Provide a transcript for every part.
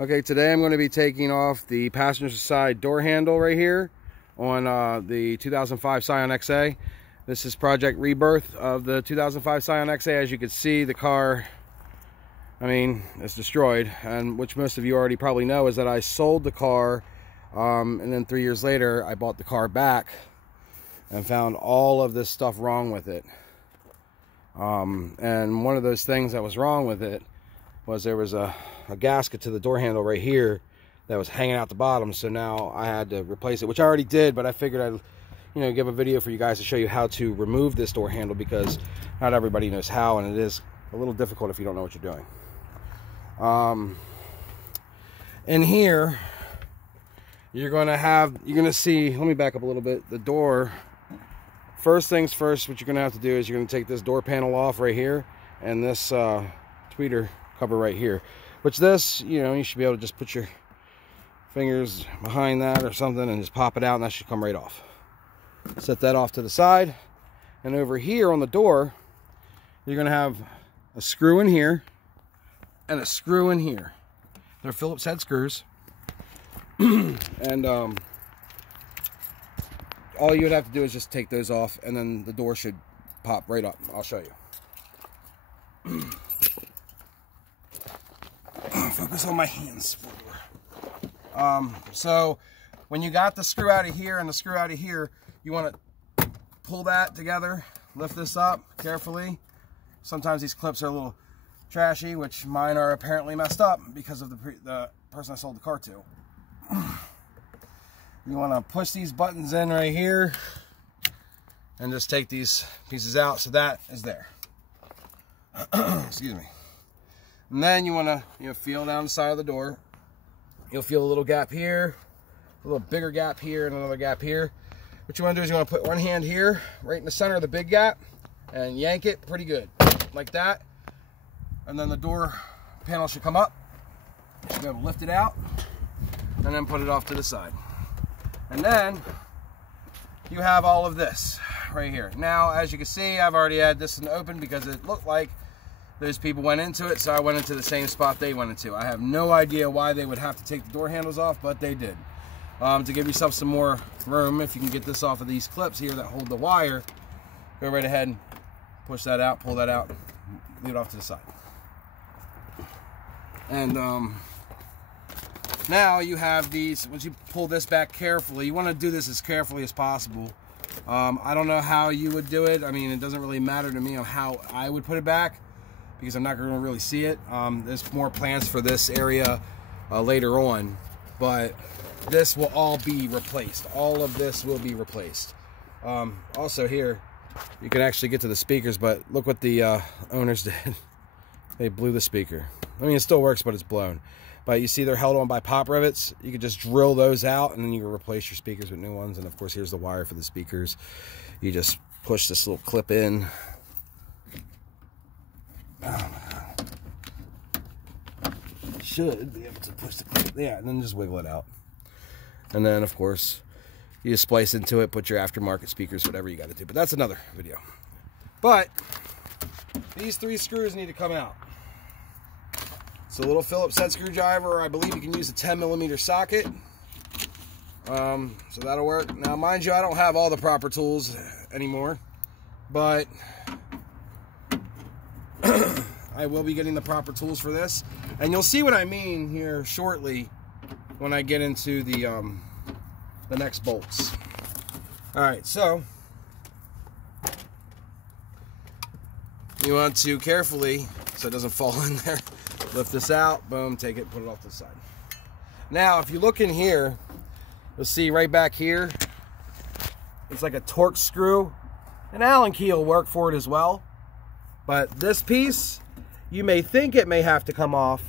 Okay, today I'm going to be taking off the passenger side door handle right here on the 2005 Scion XA. This is Project Rebirth of the 2005 Scion XA. As you can see, the car, it's destroyed, and which most of you already probably know is that I sold the car, and then 3 years later I bought the car back and found all of this stuff wrong with it. And one of those things that was wrong with it was there was a gasket to the door handle right here that was hanging out the bottom. So now I had to replace it, which I already did, but I figured I'd give a video for you guys to show you how to remove this door handle, because not everybody knows how, and it is a little difficult if you don't know what you're doing. In here you're gonna see, let me back up a little bit, the door. First things first, what you're gonna have to do is you're gonna take this door panel off right here and this tweeter cover right here, which this, you should be able to just put your fingers behind that or something and just pop it out, and that should come right off. Set that off to the side, and over here on the door you're gonna have a screw in here and a screw in here. They're Phillips head screws. And all you would have to do is just take those off, and then the door should pop right up. I'll show you. Focus on my hands. So when you got the screw out of here and the screw out of here, you want to pull that together, lift this up carefully. Sometimes these clips are a little trashy, which mine are apparently messed up because of the person I sold the car to. You want to push these buttons in right here and just take these pieces out, so that is there. Excuse me. And then you want to feel down the side of the door. You'll feel a little gap here, a little bigger gap here, and another gap here. What you want to do is you want to put one hand here right in the center of the big gap and yank it pretty good like that, and then the door panel should come up. You should be able to lift it out and then put it off to the side. And then you have all of this right here. Now, as you can see, I've already had this one open because it looked like those people went into it, so I went into the same spot they went into. I have no idea why they would have to take the door handles off, but they did. To give yourself some more room, if you can get this off of these clips here that hold the wire, go right ahead and push that out, pull that out, leave it off to the side. And now you have these. Once you pull this back carefully, you want to do this as carefully as possible. I don't know how you would do it. It doesn't really matter to me on how I would put it back, because I'm not going to really see it. There's more plans for this area later on, but this will all be replaced. All of this will be replaced. Also here, you can actually get to the speakers, but look what the owners did. They blew the speaker. It still works, but it's blown. But you see they're held on by pop rivets. You can just drill those out, and then you can replace your speakers with new ones. And of course, here's the wire for the speakers. You just push this little clip in. Should be able to push the clip, yeah, and then just wiggle it out. And then, of course, you just splice into it, put your aftermarket speakers, whatever you got to do. But that's another video. But these three screws need to come out. It's a little Phillips head screwdriver, or I believe you can use a 10mm socket. So that'll work. Now, mind you, I don't have all the proper tools anymore, but I will be getting the proper tools for this, and you'll see what I mean here shortly when I get into the next bolts. All right, so you want to carefully, so it doesn't fall in there, lift this out, boom, take it, put it off to the side. Now, if you look in here, you'll see right back here, it's like a Torx screw. An Allen key will work for it as well, but this piece, you may think it may have to come off,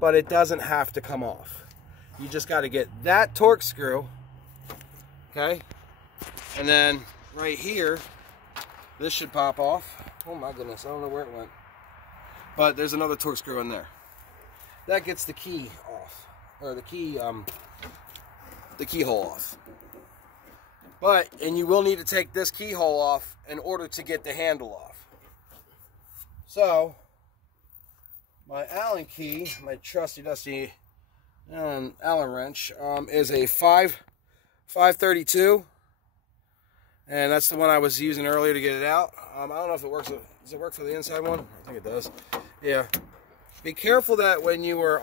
but it doesn't have to come off. You just got to get that Torx screw, okay? And then right here, this should pop off. Oh my goodness, I don't know where it went. But there's another Torx screw in there. That gets the key off, or the keyhole off. And you will need to take this keyhole off in order to get the handle off. So my Allen key, my trusty dusty Allen wrench is a 532, and that's the one I was using earlier to get it out. I don't know if it works. Does it work for the inside one? I think it does. Yeah. Be careful that when you were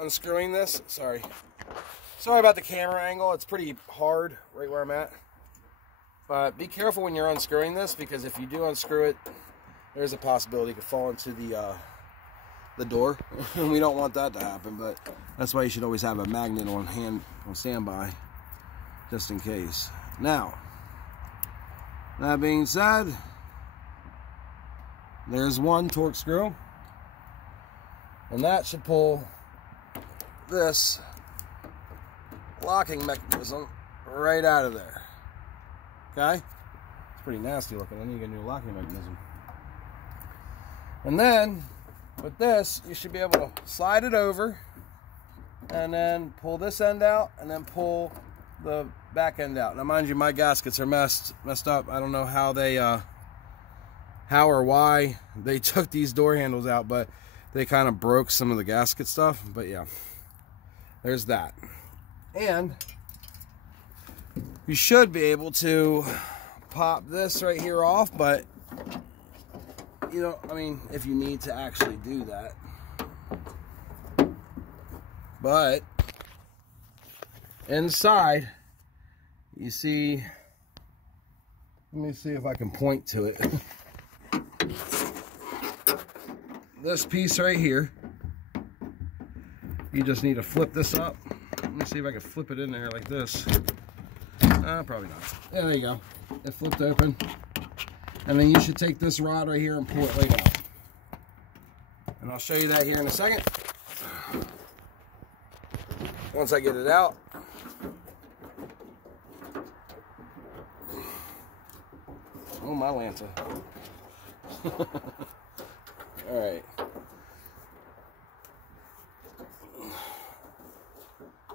unscrewing this. Sorry about the camera angle. It's pretty hard right where I'm at. But be careful when you're unscrewing this, because if you do unscrew it, there's a possibility it could fall into the door. And we don't want that to happen, but that's why you should always have a magnet on hand, on standby, just in case. Now, that being said, there's one torque screw, and that should pull this locking mechanism right out of there. Okay? It's pretty nasty looking. I need to get a new locking mechanism. And then, with this, you should be able to slide it over, and then pull this end out, and then pull the back end out. Now, mind you, my gaskets are messed up. I don't know how they, how or why they took these door handles out, but they kind of broke some of the gasket stuff. But yeah, there's that. And you should be able to pop this right here off, but you know, I mean, if you need to actually do that. But inside, you see, let me see if I can point to it. This piece right here, you just need to flip this up. Let me see if I can flip it in there like this. Probably not. Yeah, there you go. It flipped open. And then you should take this rod right here and pull it right out. And I'll show you that here in a second. Once I get it out. Oh, my Lanta. Alright.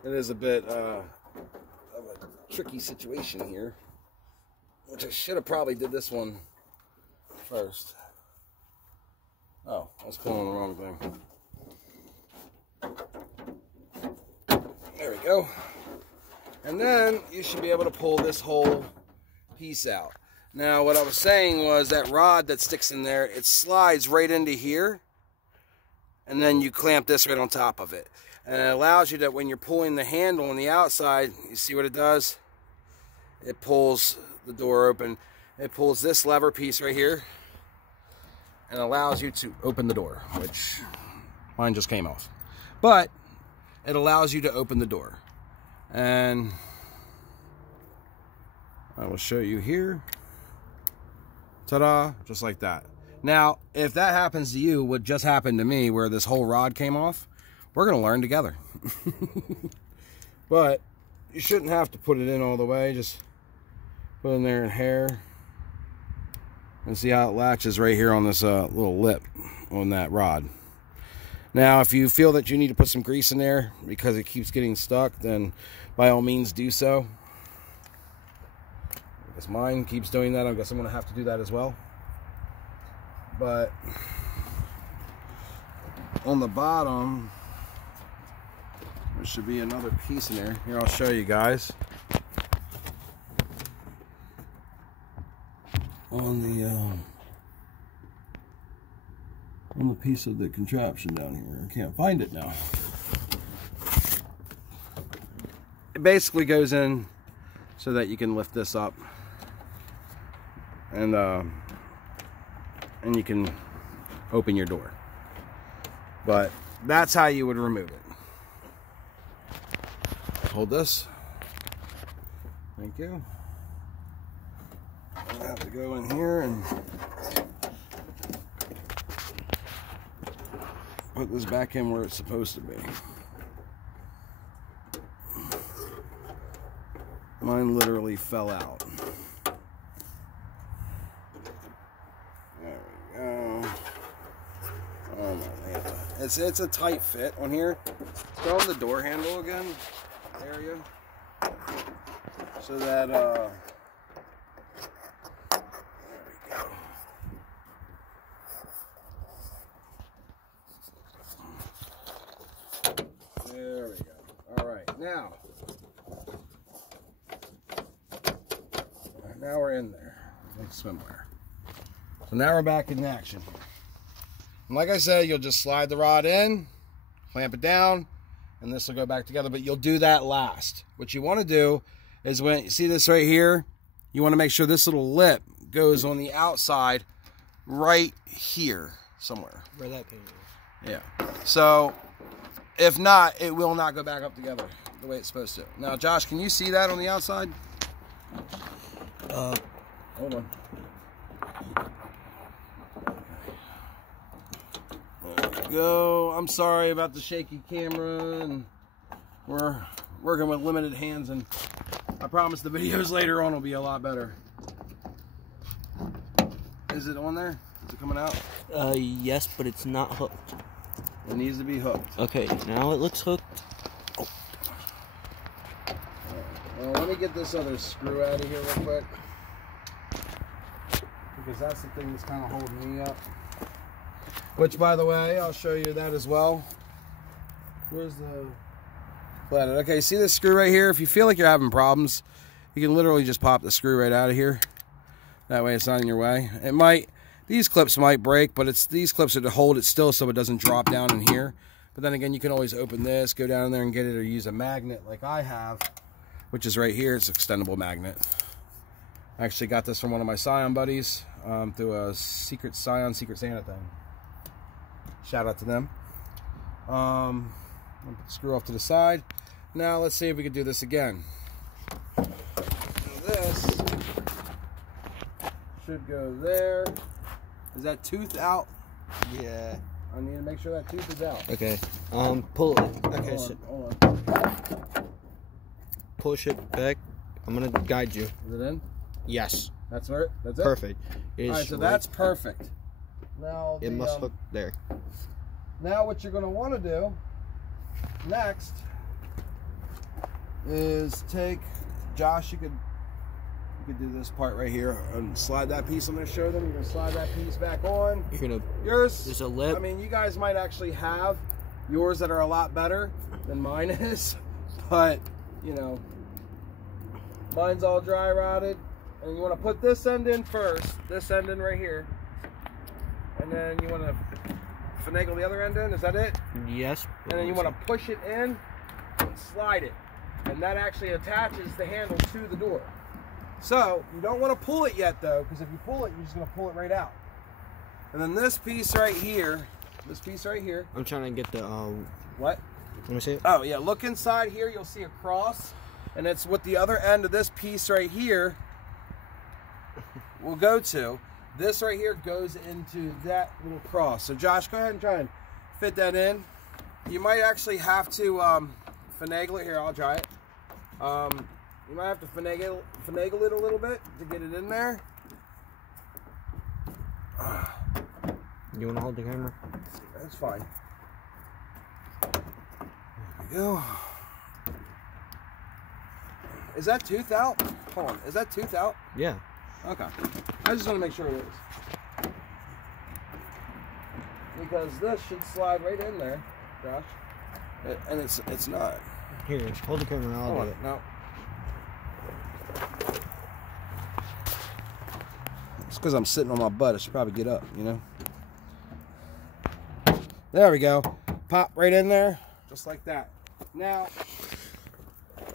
It is a bit of a tricky situation here, which I should have probably did this one first. Oh, I was pulling the wrong thing. There we go. And then you should be able to pull this whole piece out. Now, what I was saying was that rod that sticks in there, it slides right into here, and then you clamp this right on top of it. And it allows you that when you're pulling the handle on the outside, you see what it does? It pulls the door open. It pulls this lever piece right here and allows you to open the door, which mine just came off. But it allows you to open the door. And I will show you here. Ta-da, just like that. Now, if that happens to you, what just happened to me, where this whole rod came off, we're going to learn together. But you shouldn't have to put it in all the way. Just put it in there in hair. And see how it latches right here on this little lip on that rod. Now, if you feel that you need to put some grease in there because it keeps getting stuck, then by all means do so. Because mine keeps doing that. I guess I'm going to have to do that as well. But on the bottom, there should be another piece in there. Here, I'll show you guys. On the piece of the contraption down here. I can't find it now. It basically goes in so that you can lift this up, and you can open your door. But that's how you would remove it. Hold this. Thank you. I have to go in here and put this back in where it's supposed to be. Mine literally fell out. There we go. Oh my Lanta. It's a tight fit on here. Go on the door handle again area, so that there we go. There we now we're in there, like swimwear. So now we're back in action. And like I said, you'll just slide the rod in, clamp it down, and this will go back together, but you'll do that last. What you want to do is, when you see this right here, you want to make sure this little lip goes on the outside right here somewhere. Where that pin is. Yeah. So if not, it will not go back up together the way it's supposed to. Now, Josh, can you see that on the outside? Hold on. There we go. I'm sorry about the shaky camera, and we're working with limited hands, and I promise the videos later on will be a lot better. Is it on there? Is it coming out? Yes, but it's not hooked. It needs to be hooked. Okay, now it looks hooked. Oh. Well, let me get this other screw out of here real quick, because that's the thing that's kind of holding me up. Which, by the way, I'll show you that as well. Where's the flathead? Okay, see this screw right here? If you feel like you're having problems, you can literally just pop the screw right out of here. That way it's not in your way. It might, these clips might break, but these clips are to hold it still so it doesn't drop down in here. But then again, you can always open this, go down there and get it, or use a magnet like I have, which is right here. It's an extendable magnet. I actually got this from one of my Scion buddies through a Secret Scion Secret Santa thing. Shout out to them. I'll put the screw off to the side. Now let's see if we can do this again. Now this should go there. Is that tooth out? Yeah. I need to make sure that tooth is out. Okay. Pull it. Okay. Hold on. Push it back. I'm gonna guide you. Is it in? Yes. That's where. That's it. Perfect. Alright, so that's perfect. Now it must hook there. Now what you're going to want to do next is take, Josh, you could do this part right here and slide that piece. I'm going to show them. You're going to slide that piece back on. You're gonna. Yours. There's a lip. I mean, you guys might actually have yours that are a lot better than mine is, but you know, mine's all dry rotted. And you want to put this end in first. This end in right here. And then you want to finagle the other end in. Is that it? Yes. And then you want to push it in and slide it. And that actually attaches the handle to the door. So, you don't want to pull it yet though, because if you pull it, you're just going to pull it right out. And then this piece right here, I'm trying to get the, What? Let me see it. Oh, yeah. Look inside here. You'll see a cross. And it's what the other end of this piece right here will go to. This right here goes into that little cross. So Josh, go ahead and try and fit that in. You might actually have to finagle it. Here, I'll try it. You might have to finagle it a little bit to get it in there. You want to hold the camera? That's fine. There we go. Is that tooth out? Hold on. Is that tooth out? Yeah. Okay. I just want to make sure it is. Because this should slide right in there, Josh. And it's not. Here, hold the camera. I'll do it. No. It's because I'm sitting on my butt. I should probably get up, you know? There we go. Pop right in there, just like that. Now,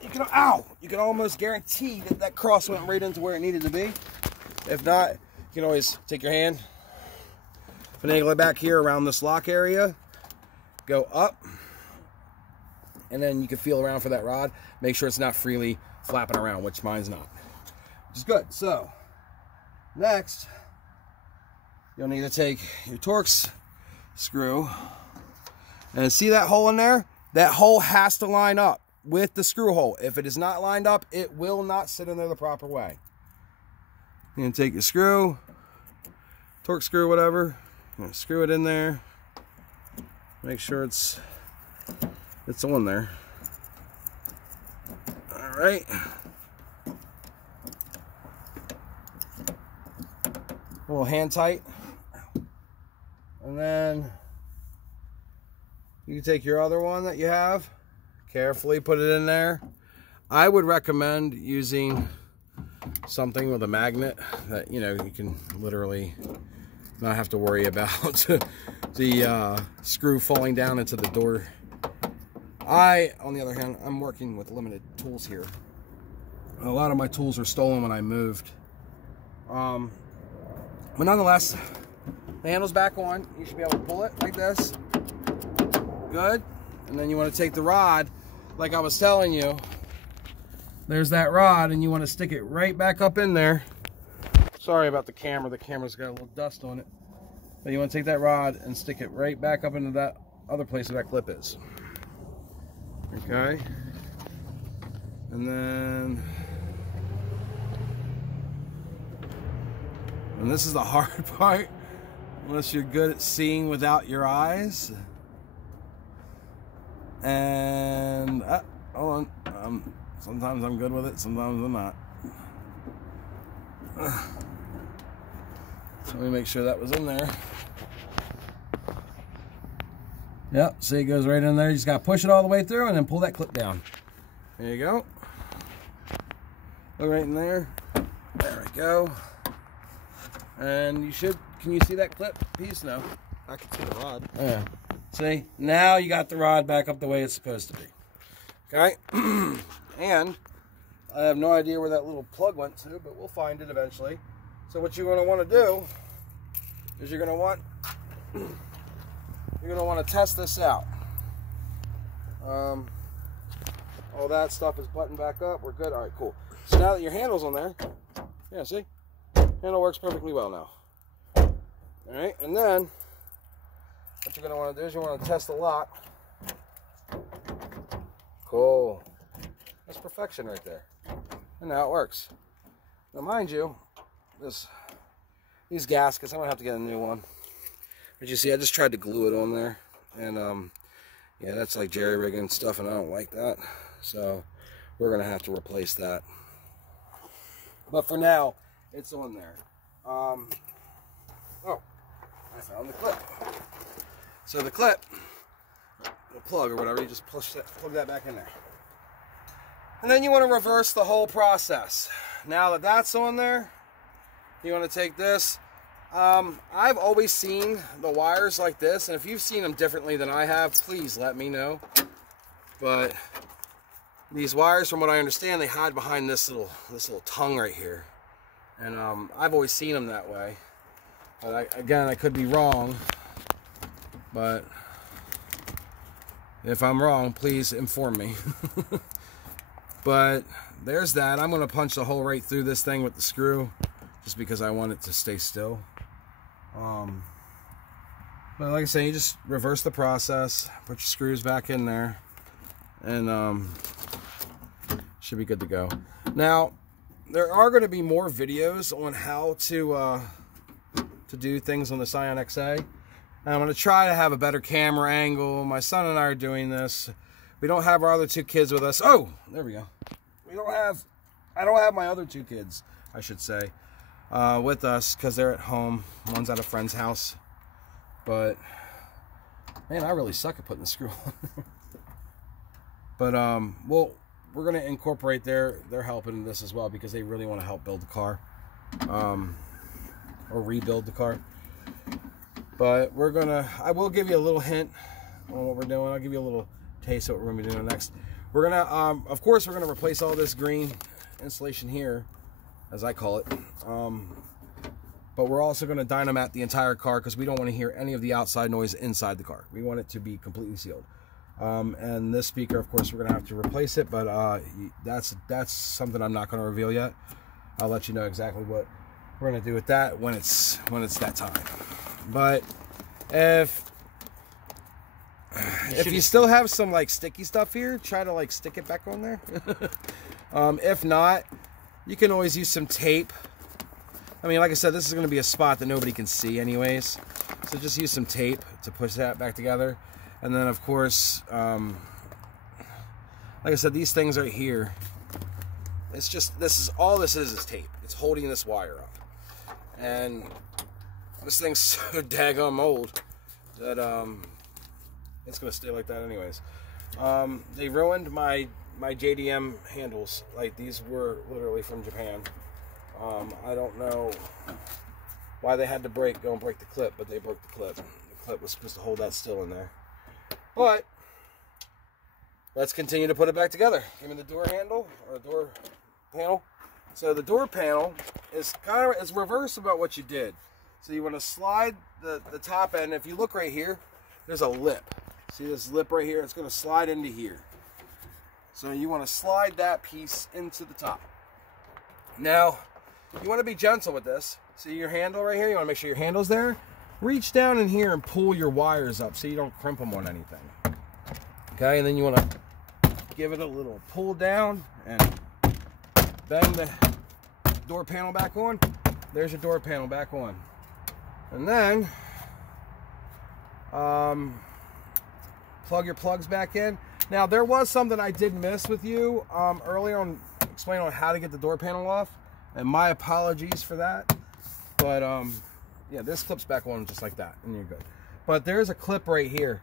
you can almost guarantee that that cross went right into where it needed to be. If not, you can always take your hand, finagle it back here around this lock area, go up, and then you can feel around for that rod. Make sure it's not freely flapping around, which mine's not. Which is good. So, next, you'll need to take your Torx screw, and see that hole in there? That hole has to line up with the screw hole. If it is not lined up, it will not sit in there the proper way. And take your screw, Torx screw, whatever, and screw it in there. Make sure it's on there. All right. A little hand tight. And then you can take your other one that you have, Carefully put it in there. I would recommend using something with a magnet that, you know, you can literally not have to worry about the screw falling down into the door. On the other hand, I'm working with limited tools here. A lot of my tools were stolen when I moved. But nonetheless, the handle's back on. You should be able to pull it like this. Good. And then you want to take the rod, like I was telling you. There's that rod, and you want to stick it right back up in there. Sorry about the camera. The camera's got a little dust on it. But you want to take that rod and stick it right back up into that other place where that clip is. Okay. And then... and this is the hard part, unless you're good at seeing without your eyes. And, hold on. Sometimes I'm good with it, sometimes I'm not. So let me make sure that was in there. Yep, see, it goes right in there. You just got to push it all the way through and then pull that clip down. There you go. Go right in there. There we go. And you should, can you see that clip piece? No. I can see the rod. Yeah. See, now you got the rod back up the way it's supposed to be. Okay? And I have no idea where that little plug went to, but we'll find it eventually. So what you're going to want to do is you're going to want to test this out. All that stuff is buttoned back up. We're good. All right, cool. So now that your handle's on there, yeah, see? Handle works perfectly well now. All right, and then what you're going to want to do is you want to test the lock. Cool. That's perfection right there. And now it works. Now, mind you, these gaskets, I'm going to have to get a new one. But you see, I just tried to glue it on there. And, yeah, that's like jerry-rigging stuff, and I don't like that. So, we're going to have to replace that. But for now, it's on there. Oh, I found the clip. So the clip, the plug or whatever, you just plug that back in there. And then you want to reverse the whole process. Now that that's on there, you want to take this. I've always seen the wires like this, and if you've seen them differently than I have, please let me know. But these wires, from what I understand, they hide behind this little tongue right here. And I've always seen them that way. But again, I could be wrong. But if I'm wrong, please inform me. But there's that. I'm going to punch the hole right through this thing with the screw, just because I want it to stay still. But like I say, you just reverse the process, put your screws back in there, and should be good to go. Now, there are going to be more videos on how to do things on the Scion XA. And I'm going to try to have a better camera angle. My son and I are doing this. We don't have our other two kids with us. Oh, there we go. I don't have my other two kids, I should say, with us, because they're at home. One's at a friend's house. But, man, I really suck at putting the screw on. But, well, we're going to incorporate their help in this as well, because they really want to help build the car. Or rebuild the car. But I will give you a little hint on what we're doing. I'll give you a little taste of what we're going to be doing next. We're going to, of course, we're going to replace all this green insulation here, as I call it. But we're also going to dynamat the entire car, because we don't want to hear any of the outside noise inside the car. We want it to be completely sealed. And this speaker, of course, we're going to have to replace it, but that's something I'm not going to reveal yet. I'll let you know exactly what we're going to do with that when it's that time. But if you still have some like sticky stuff here, try to like stick it back on there. If not, you can always use some tape. I mean, like I said, this is going to be a spot that nobody can see anyways. So just use some tape to push that back together. And then, of course, like I said, these things right here, it's just, all this is tape. It's holding this wire up. And this thing's so daggum old that it's going to stay like that anyways. They ruined my JDM handles. Like, these were literally from Japan. I don't know why they had to go and break the clip, but they broke the clip. The clip was supposed to hold that still in there. But let's continue to put it back together. Give me the door handle, or door panel. So the door panel is reverse about what you did. So you want to slide the top end. If you look right here, there's a lip. See this lip right here? It's going to slide into here. So you want to slide that piece into the top. Now, you want to be gentle with this. See your handle right here? You want to make sure your handle's there. Reach down in here and pull your wires up so you don't crimp them on anything. Okay, and then you want to give it a little pull down and bang the door panel back on. There's your door panel back on. And then plug your plugs back in. Now, there was something I did miss with you earlier on explaining on how to get the door panel off, and my apologies for that. But yeah, this clips back on just like that, and you're good. But there's a clip right here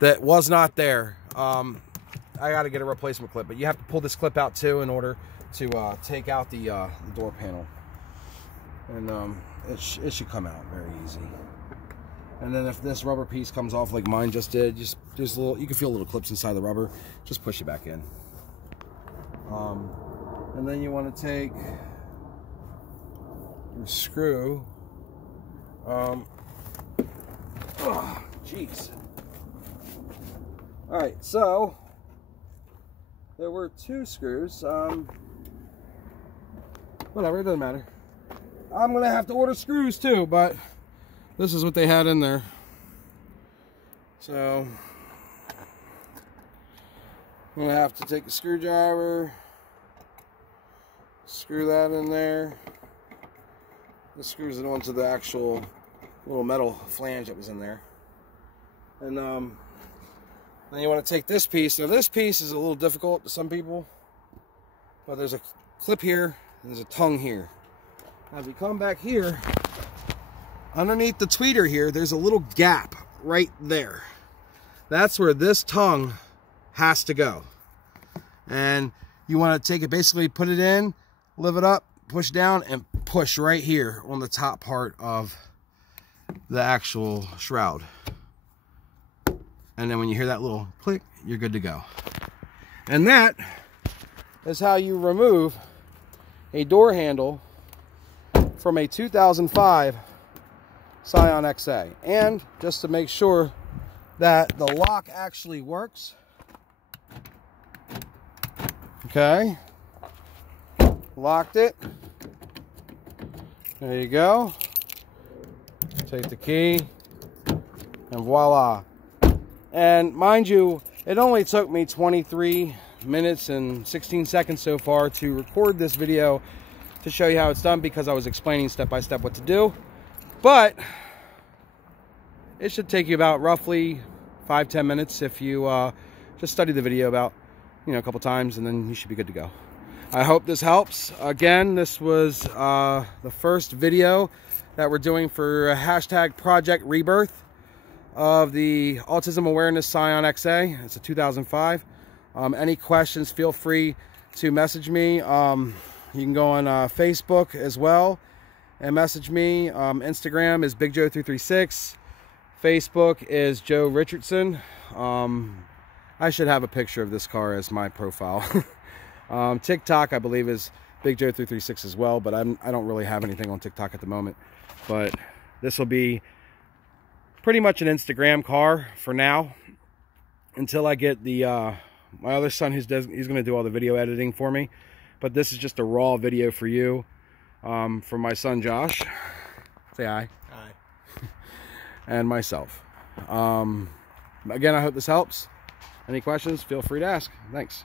that was not there. I got to get a replacement clip, but you have to pull this clip out too in order to take out the door panel, and it should come out very easy. And then if this rubber piece comes off like mine just did, just a little, you can feel little clips inside the rubber. Just push it back in. And then you want to take your screw. Oh, jeez. All right, so there were 2 screws. Whatever, it doesn't matter. I'm gonna have to order screws too, but this is what they had in there. So I'm gonna have to take a screwdriver, screw that in there. This screws it onto the actual little metal flange that was in there. And then you want to take this piece. Now this piece is a little difficult to some people, but there's a clip here and there's a tongue here. As we come back here, underneath the tweeter here, there's a little gap right there. That's where this tongue has to go. And you want to take it, basically put it in, lift it up, push down, and push right here on the top part of the actual shroud. And then when you hear that little click, you're good to go. And that is how you remove a door handle from a 2005 Scion XA. And just to make sure that the lock actually works, okay, locked it. There you go. Take the key, and voila. And mind you, it only took me 23 minutes and 16 seconds so far to record this video to show you how it's done, because I was explaining step by step what to do. But it should take you about roughly 5-10 minutes if you just study the video about, a couple times, and then you should be good to go. I hope this helps. Again, this was the first video that we're doing for hashtag Project Rebirth of the Autism Awareness Scion XA. It's a 2005. Any questions, feel free to message me. You can go on Facebook as well and message me. Instagram is BigJoe336. Facebook is Joe Richardson. I should have a picture of this car as my profile. TikTok, I believe, is BigJoe336 as well, but I don't really have anything on TikTok at the moment. But this will be pretty much an Instagram car for now, until I get the my other son he's going to do all the video editing for me. But this is just a raw video for you, from my son Josh. Say hi. Hi. And myself. Again, I hope this helps. Any questions, feel free to ask. Thanks.